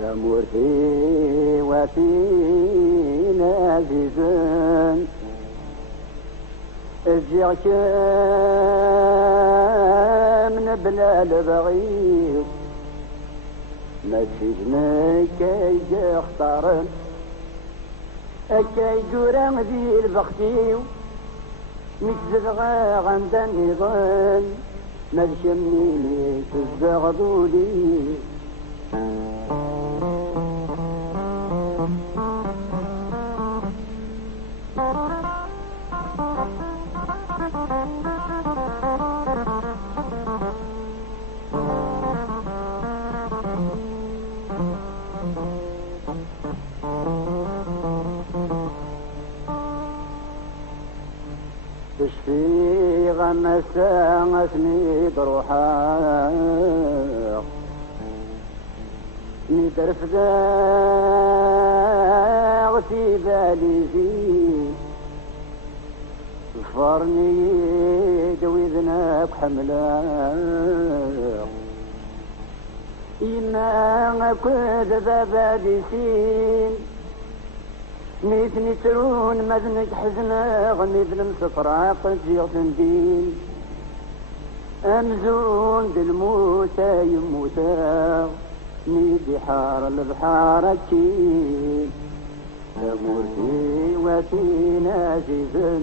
مورتي وفينا عزيزا ارجعك من بلا البغيض ما تفيدني كي اختارن كي جوران ذي البختيو مكزد غندا النظام ما تشمني تزغضولي تشفي غمسانتني بروحها ندرف داغتي بالي زين ظفرني دوي ذنب حملا إما كد بابادي سين ميتني ترون مذنك حزنا غميذ المسفراق تجيغ تندين أمزون دالموتى يموتا ميدي حار البحار أكيد أمورتي وفينا عزيزا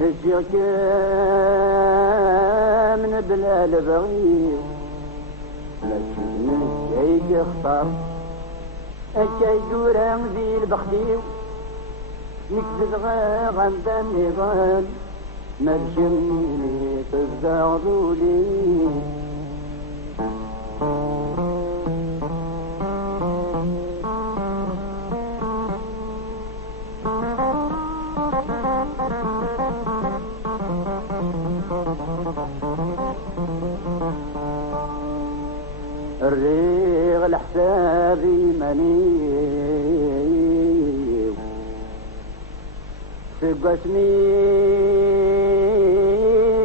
اجيك من بلا البغيض لكن جايك اختار أكاي جوران ذي البختيو نكذب غندا النظام مرجمني تزعضولي الريغ لحسابي منيو سقسني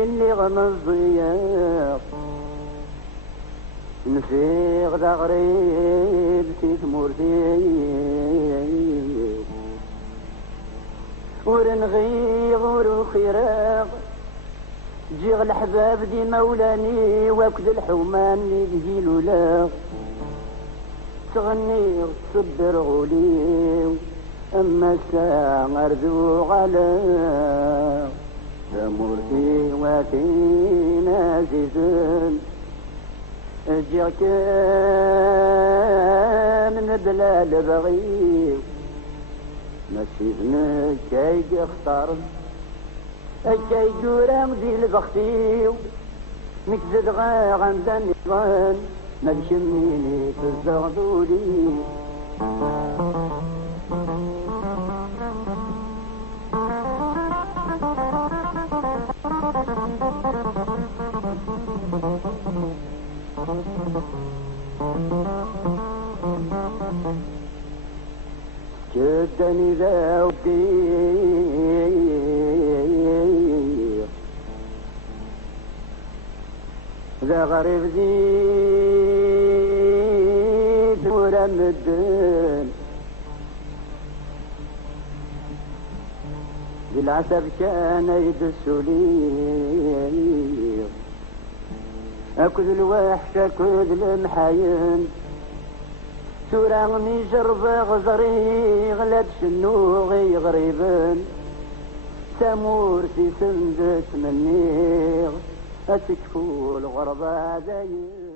اللي غمز ضياف نفيغ ذا غريب تثمرتي ورنغيغ ورخيراغ جيغ الحباب دي مولاني واكد الحومان يجي لولا تغني تصبر غولي اما الساعة ارجو على امورتي وفينا عزيزا جيغك من بلا البغيض ما تسيبني كي اختار أكاي جوران ذي البختيو مكزد غندا النظام ما تشميني تزغضولي جدني ذوقي ذا غريب زيد ورمدن بالعسب كان يدسولي أكد الوحش أكد المحاين توراني جرب غزري غلاد شنوغي غريبا تمورتي سندت مني أتكفو الغربة داير